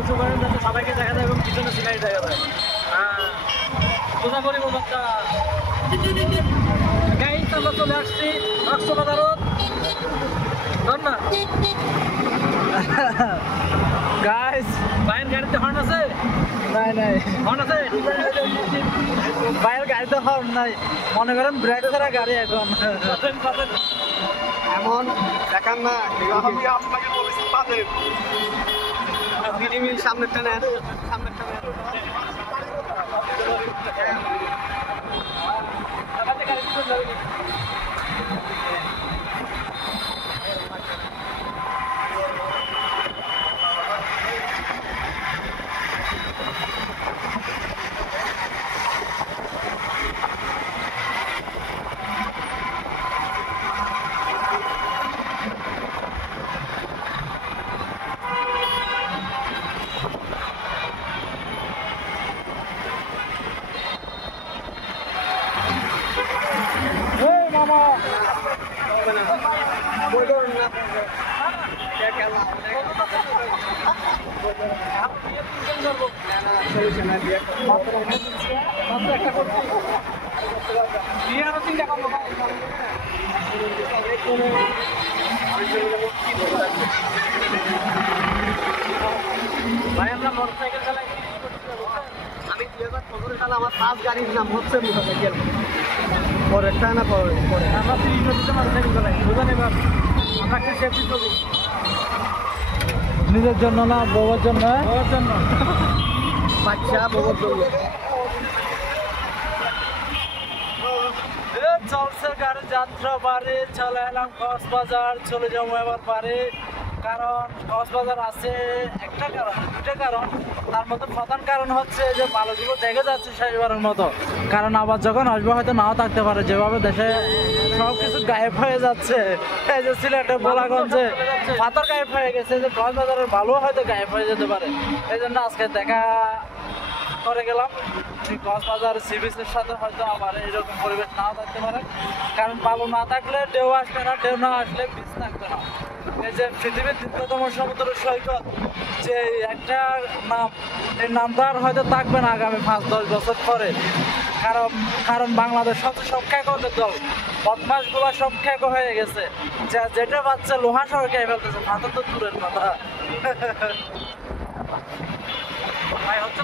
উঁচু করেন যাতে সবাইকে দেখা যায় এবং পিছনে সিনারি দেখা যায়। হ্যাঁ, বোঝা করি ব্যাপারটা। গাইজ আমরা চলে আসছি কক্সবাজারত। ধর না গাইস ভাইয়ের গাড়িতে হর্ন আছে? নাই নাই হর্ন আছে? বাইরের গাড়িতে হর্ন নাই, মনে করেন ব্রেক ছাড়া গাড়ি এখন। এমন দেখান না, আমি আপনাকে বলেছি পাতেন সামনেরটা নেন, সামনেরটা নেন। ভাই আমরা মোটরসাইকেল চালাই, আমি 2015 সালে আমার 5 গাড়ির নাম হচ্ছে মোটরসাইকেল। পরেরটা না পরে আমরা 30 নদীতে মোটরসাইকেল চালাই, বুঝলেন? এবার আমরা একটা সেফটি চলি নিজের জন্য না, বউয়ের জন্য। ওর জন্য বাচ্চা বহুত জন্য। চলছে গাড়ি যাত্রা বাড়ি, চলে এলাম কক্সবাজার, চলে যাবো এবার বাড়ি। কারণ কক্সবাজার আছে একটা কারণ, দুটা কারণ। তার মধ্যে প্রধান কারণ হচ্ছে যে ভালোগুলো দেখে যাচ্ছে শেষবারের মতো। কারণ আবার যখন আসবো হয়তো নাও থাকতে পারে, যেভাবে দেশে সব কিছু গায়েব হয়ে যাচ্ছে। এই যে সিলেটে বলাগঞ্জে পাথর গায়েব হয়ে গেছে, যে কক্সবাজারের ভালো হয়তো গায়েব হয়ে যেতে পারে। এই জন্য আজকে দেখা করে গেলাম। কক্সবাজার সি বিচের সাথে হয়তো আবার এরকম পরিবেশ নাও থাকতে পারে, কারণ বালু না থাকলে ঢেউ আসবে না, ঢেউ না আসলে বিচ থাকবে না। এই যে পৃথিবীর দীর্ঘতম সমুদ্র সৈকত যে একটা নাম, এই নামটা আর হয়তো থাকবে না আগামী 5-10 বছর পরে। কারণ বাংলাদেশ সবচেয়ে সব খ্যাকদের দল, বদমাশগুলো সব খ্যাক হয়ে গেছে। যেটা বাচ্চা লোহা সহ খেয়ে ফেলতেছে, পাথর তো দূরের কথা। ভাই হচ্ছে